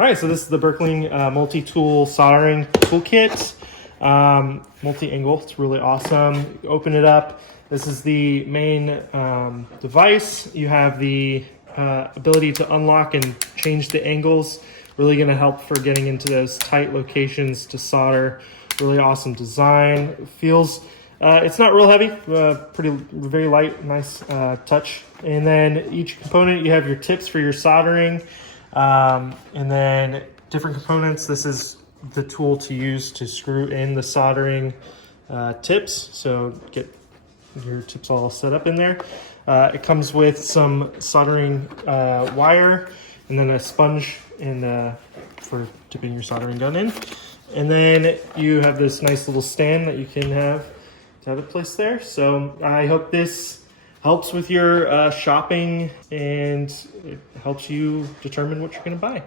All right, so this is the Berkling multi-tool soldering toolkit. Multi-angle, it's really awesome. Open it up. This is the main device. You have the ability to unlock and change the angles. Really gonna help for getting into those tight locations to solder. Really awesome design. It feels, it's not real heavy, very light, nice touch. And then each component, you have your tips for your soldering. And then different components. This is the tool to use to screw in the soldering tips. So get your tips all set up in there. It comes with some soldering wire and then a sponge and for dipping your soldering gun in. And then you have this nice little stand that you can have it placed there. So I hope this helps with your shopping and it helps you determine what you're going to buy.